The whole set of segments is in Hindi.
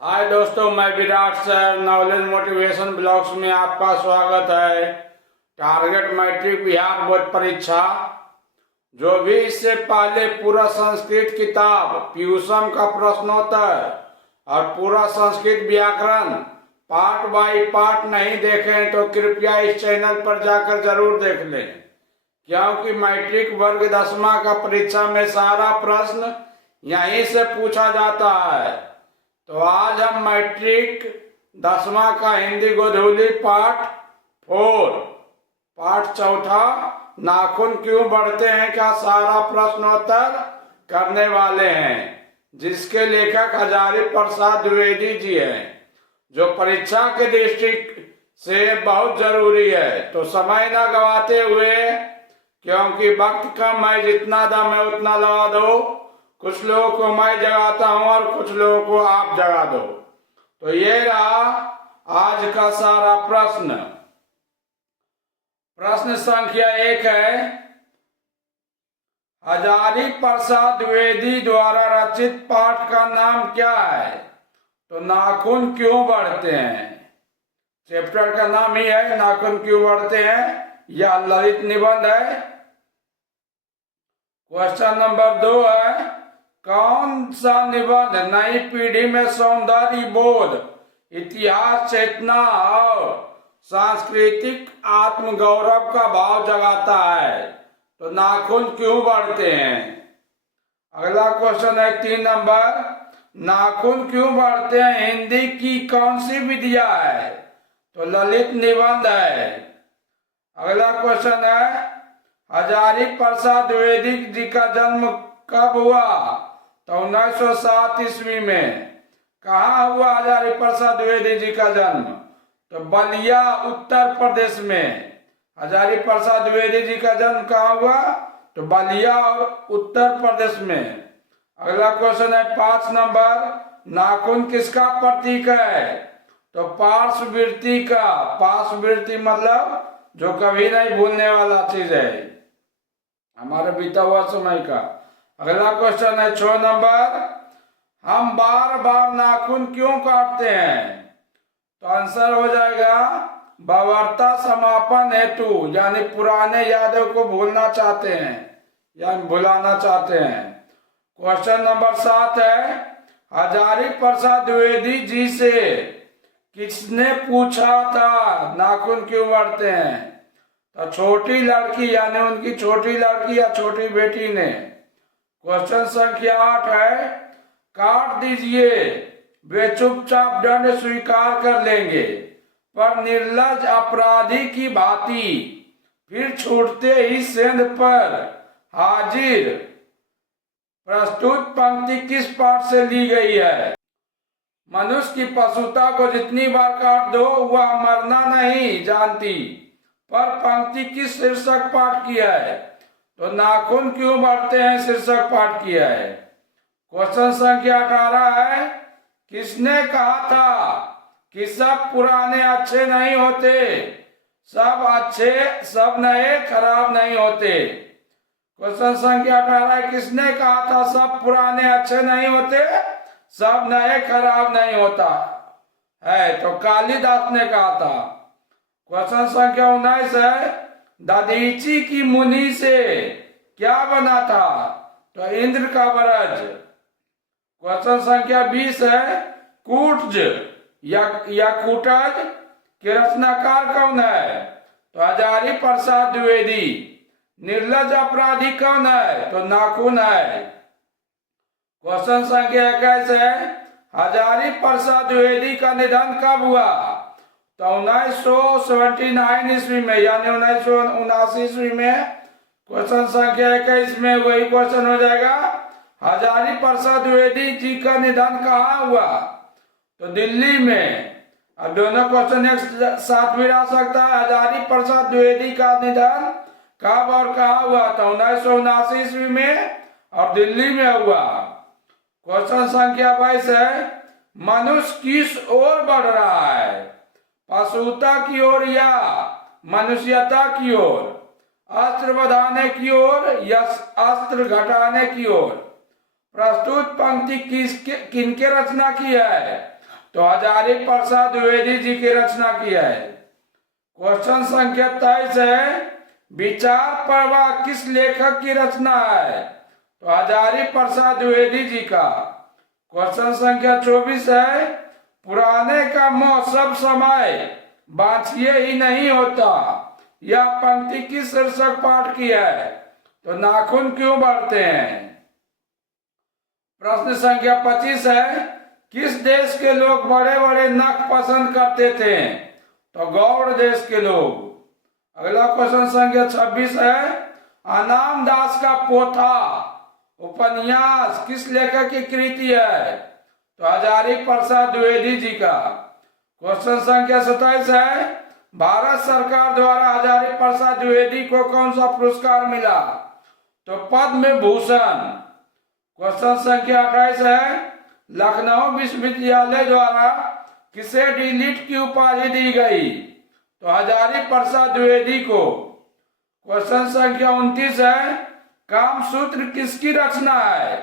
हाय दोस्तों, मैं Virat sir knowledge motivation blogs में आपका स्वागत है। टारगेट मैट्रिक बिहार बोर्ड परीक्षा जो भी इससे पहले पूरा संस्कृत किताब पीयूषम का प्रश्नोत्तर और पूरा संस्कृत व्याकरण पार्ट बाय पार्ट नहीं देखें तो कृपया इस चैनल पर जाकर जरूर देख लें, क्योंकि मैट्रिक वर्ग 10वां का परीक्षा में सारा प्रश्न यहीं से पूछा जाता है। तो आज हम मैट्रिक 10वां का हिंदी गोधूली पाठ 4 पाठ चौथा नाखून क्यों बढ़ते हैं का सारा प्रश्नोत्तर करने वाले हैं, जिसके लेखक हजारी प्रसाद द्विवेदी जी हैं, जो परीक्षा के दृष्टि से बहुत जरूरी है। तो समय न गवाते हुए, क्योंकि वक्त कम है, जितना दम है उतना लगा दो। कुछ लोगों को मैं जगाता हूं और कुछ लोगों को आप जगा दो। तो ये रहा आज का सारा प्रश्न। प्रश्न संख्या 1 है, हजारी प्रसाद द्विवेदी द्वारा रचित पाठ का नाम क्या है? तो नाखून क्यों बढ़ते हैं। चैप्टर का नाम ही है नाखून क्यों बढ़ते हैं। यह ललित निबंध है। क्वेश्चन नंबर 2 है, कौन सा निबंध नई पीढ़ी में सौंदर्य बोध, इतिहास चेतना और सांस्कृतिक आत्मगौरव का भाव जगाता है? तो नाखून क्यों बढ़ते हैं। अगला क्वेश्चन है 3 नंबर, नाखून क्यों बढ़ते हैं हिंदी की कौन सी विधिया है? तो ललित निबंध है। अगला क्वेश्चन है, हजारी प्रसाद द्विवेदी जी का जन्म कब हुआ? तो 1907 ईस्वी में। कहाँ हुआ हजारी प्रसाद द्विवेदी जी का जन्म? तो बलिया उत्तर प्रदेश में। हजारी प्रसाद द्विवेदी जी का जन्म कहाँ हुआ? तो बलिया और उत्तर प्रदेश में। अगला क्वेश्चन है 5 नंबर, नाखून किसका प्रतीक है? तो पार्श्ववृत्ति का। पार्श्ववृत्ति मतलब जो कभी नहीं भूलने वाला चीज है, हमारे बीता हुआ समय का। अगला क्वेश्चन है 6 नंबर, हम बार बार नाखून क्यों काटते हैं? तो आंसर हो जाएगा बावरता समापन हेतु, यानी पुराने यादों को भूलना चाहते हैं या भुलाना चाहते हैं। क्वेश्चन नंबर 7 है, हजारी प्रसाद द्विवेदी जी से किसने पूछा था नाखून क्यों बढ़ते हैं? तो छोटी लड़की, यानी उनकी छोटी लड़की या छोटी बेटी ने। क्वेश्चन संख्या 8 है, काट दीजिए, वे चुपचाप दंड स्वीकार कर लेंगे, पर निर्लज अपराधी की भांति फिर छूटते ही सेंध पर हाजिर। प्रस्तुत पंक्ति किस पाठ से ली गई है? मनुष्य की पशुता को जितनी बार काट दो वह मरना नहीं जानती, पर पंक्ति किस शीर्षक पाठ किया है? तो नाखून क्यों बढ़ते हैं शीर्षक पाठ किया है। क्वेश्चन संख्या 18 है, किसने कहा था कि सब पुराने अच्छे नहीं होते, सब अच्छे सब नए खराब नहीं होते? क्वेश्चन संख्या 18 है, किसने कहा था सब पुराने अच्छे नहीं होते, सब नए खराब नहीं होता है? तो कालिदास ने कहा था। क्वेश्चन संख्या 19 है, दधीची की मुनि से क्या बना था? तो इंद्र का वरज। क्वेश्चन संख्या 20 है, कूटज या कूटज के रचनाकार कौन है? तो हजारी प्रसाद द्विवेदी। निर्लज अपराधी कौन है? तो नाखून है। क्वेश्चन संख्या 21 है, हजारी प्रसाद द्विवेदी का निधन कब हुआ? तो 1979 ईस्वी में, यानी 1979 ईस्वी में। क्वेश्चन संख्या 21 में वही क्वेश्चन हो जाएगा, हजारी प्रसाद द्विवेदी जी का निधन कहाँ हुआ? तो दिल्ली में। अब दोनों क्वेश्चन एक साथ भी आ सकता है। हजारी प्रसाद द्विवेदी का निधन कब और कहाँ हुआ? तो 1979 ईस्वी में और दिल्ली में हुआ। क्वेश्चन संख्या 22 है, मनुष्य किस ओर बढ़ रहा है? पशुता की ओर या मनुष्यता की ओर? अस्त्र बढ़ाने की ओर या अस्त्र घटाने की ओर? प्रस्तुत पंक्ति किनके रचना की है? तो हजारी प्रसाद द्विवेदी जी की रचना की है। क्वेश्चन संख्या 23 है, विचार प्रवाह किस लेखक की रचना है? तो हजारी प्रसाद द्विवेदी जी का। क्वेश्चन संख्या 24 है, पुराने का मोह सब समय बांछिए ही नहीं होता, यह पंक्ति किस शीर्षक पाठ की है? तो नाखून क्यों बढ़ते हैं? प्रश्न संख्या 25 है, किस देश के लोग बड़े बड़े नख पसंद करते थे? तो गौड़ देश के लोग। अगला क्वेश्चन संख्या 26 है, अनाम दास का पोथा उपन्यास किस लेखक की कृति है? तो हजारी प्रसाद द्विवेदी जी का। क्वेश्चन संख्या 27 है, भारत सरकार द्वारा हजारी प्रसाद द्विवेदी को कौन सा पुरस्कार मिला? तो पद्म भूषण। क्वेश्चन संख्या 28 है, लखनऊ विश्वविद्यालय द्वारा किसे डीलिट की उपाधि दी गई? तो हजारी प्रसाद द्विवेदी को। क्वेश्चन संख्या 29 है, कामसूत्र किसकी रचना है?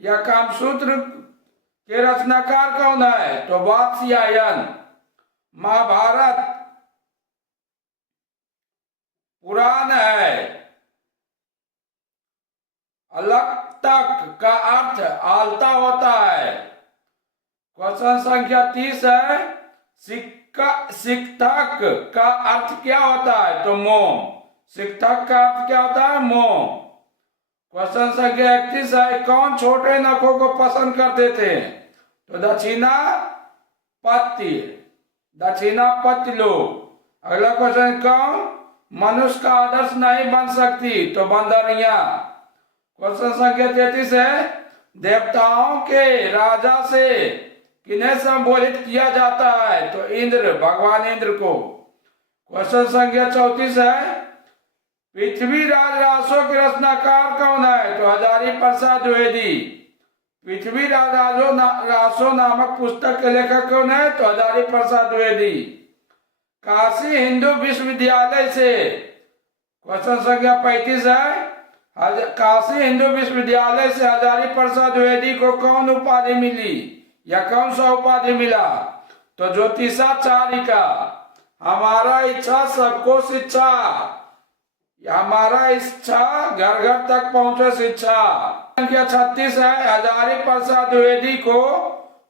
या कामसूत्र के रचनाकार कौन है? तो वात्स्यायन। महाभारत पुराण है। अलक्तक का अर्थ आलता होता है। क्वेश्चन संख्या 30 है, शिक्षक का अर्थ क्या होता है? तो मोह। शिक्षक का अर्थ क्या होता है? मोह। क्वेश्चन संख्या 31 है, कौन छोटे नखों को पसंद करते थे? तो दक्षिणापत्ति लोग। अगला क्वेश्चन, कौन मनुष्य का आदर्श नहीं बन सकती? तो बंदरियां। क्वेश्चन संख्या 33 है, देवताओं के राजा से किन्हें संबोधित किया जाता है? तो इंद्र, भगवान इंद्र को। क्वेश्चन संख्या 34 है, पृथ्वीराज रासो के रचनाकार कौन है? तो हजारी प्रसाद द्विवेदी। पृथ्वीराज रासो नामक पुस्तक के लेखक कौन है? तो हजारी प्रसाद द्विवेदी। काशी हिंदू विश्वविद्यालय से। क्वेश्चन संख्या 35 है, काशी हिंदू विश्वविद्यालय से हजारी प्रसाद द्विवेदी को कौन उपाधि मिली या कौन सा उपाधि मिला? तो ज्योतिषाचार्य। हमारा इच्छा सबको शिक्षा, हमारा इच्छा घर घर तक पहुंचे शिक्षा। संख्या 36 है, हजारी प्रसाद द्विवेदी को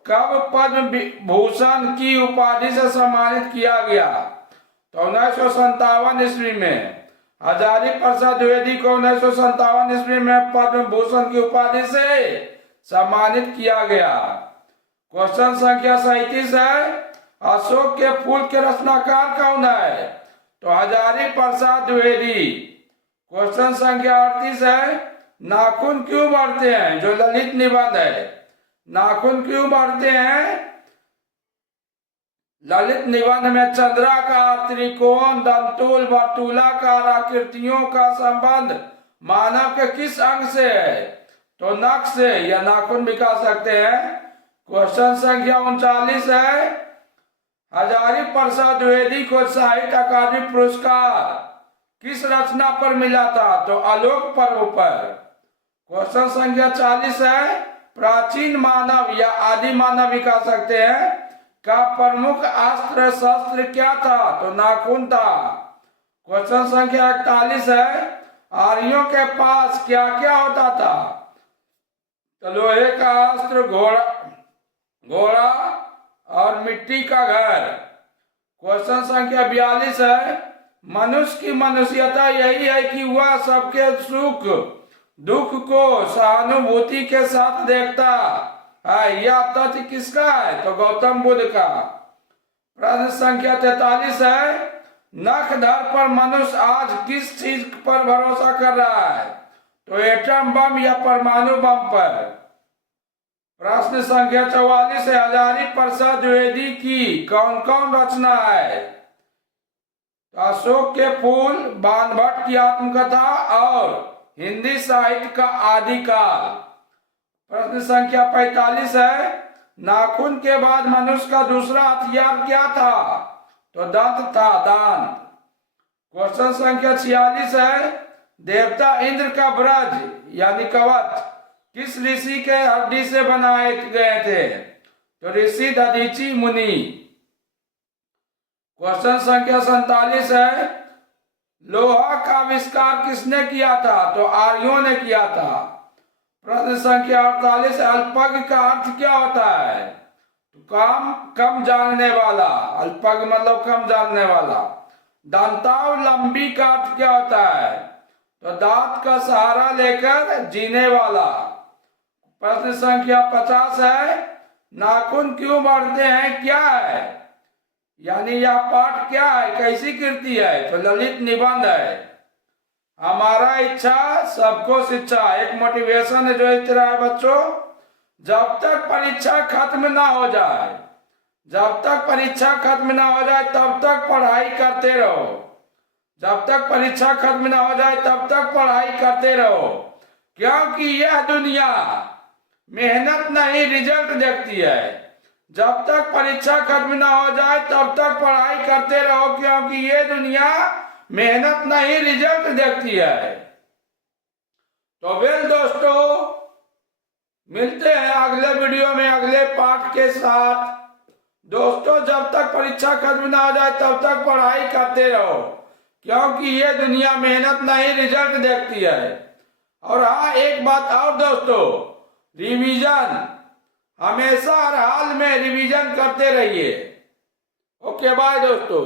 कब पद्म भूषण की उपाधि से सम्मानित किया गया? तो 1957 ईस्वी में। हजारी प्रसाद द्विवेदी को 1957 ईस्वी में पद्म भूषण की उपाधि से सम्मानित किया गया। क्वेश्चन संख्या 37 है, अशोक के फूल के रचनाकार कौन है? तो हजारी प्रसाद द्विवेदी। क्वेश्चन संख्या 38 है, नाखून क्यों बढ़ते हैं? जो ललित निबंध है, नाखून क्यों बढ़ते हैं? ललित निबंध में चंद्राकार, त्रिकोण, दंतुल, वर्तुलाकार आकृतियों का संबंध मानव के किस अंग से है? तो नख से, या नाखून भी कह सकते हैं। क्वेश्चन संख्या 39 है, हजारी प्रसाद द्विवेदी को साहित्य अकादमी पुरस्कार किस रचना पर मिला था? तो आलोक पर्व पर। क्वेश्चन संख्या 40 है, प्राचीन मानव या आदि मानव भी कह सकते हैं का प्रमुख अस्त्र शस्त्र क्या था? तो नाखून था। क्वेश्चन संख्या 41 है, आर्यों के पास क्या क्या होता था? तो लोहे का अस्त्र, घोड़ा और मिट्टी का घर। क्वेश्चन संख्या 42 है, मनुष्य की मनुष्यता यही है कि वह सबके सुख दुख को सहानुभूति के साथ देखता है। यह तथ्य किसका है? तो गौतम बुद्ध का। प्रश्न संख्या 43 है, नख धर पर मनुष्य आज किस चीज पर भरोसा कर रहा है? तो एटम बम या परमाणु बम पर। प्रश्न संख्या 44 है, हजारी प्रसाद द्विवेदी की कौन कौन रचना है? अशोक के फूल, बाणभट्ट की आत्मकथा और हिंदी साहित्य का आदिकाल। प्रश्न संख्या 45 है, नाखून के बाद मनुष्य का दूसरा हथियार क्या था? तो दंत था, दांत। क्वेश्चन संख्या 46 है, देवता इंद्र का ब्रज यानी कवच किस ऋषि के हड्डी से बनाए गए थे? तो ऋषि दधीची मुनि। क्वेश्चन संख्या 47 है, लोहा का आविष्कार किसने किया था? तो आर्यों ने किया था। प्रश्न संख्या 48, अल्पज्ञ का अर्थ क्या होता है? तो कम जानने वाला। अल्पज्ञ मतलब कम जानने वाला। दंतावलंबी का अर्थ क्या होता है? तो दांत का सहारा लेकर जीने वाला। प्रश्न संख्या 50 है, नाखून क्यों बढ़ते हैं, क्या है? यानी यह पाठ क्या है, कैसी कृति है? तो ललित निबंध है। हमारा इच्छा सबको शिक्षा, एक मोटिवेशन है जो इस तरह है बच्चों, जब तक परीक्षा खत्म ना हो जाए, जब तक परीक्षा खत्म ना हो जाए तब तक पढ़ाई करते रहो। जब तक परीक्षा खत्म ना हो जाए तब तक पढ़ाई करते रहो, क्योंकि यह दुनिया मेहनत नहीं रिजल्ट देखती है। जब तक परीक्षा खत्म ना हो जाए तब तक पढ़ाई करते रहो, क्योंकि ये दुनिया मेहनत नहीं रिजल्ट देखती है। तो वेल दोस्तों, मिलते हैं अगले वीडियो में अगले पाठ के साथ। दोस्तों, जब तक परीक्षा खत्म ना हो जाए तब तक पढ़ाई करते रहो, क्योंकि ये दुनिया मेहनत नहीं रिजल्ट देखती है। और हाँ, एक बात और दोस्तों, रिवीजन हमेशा हर हाल में रिवीजन करते रहिए। ओके, बाय दोस्तों।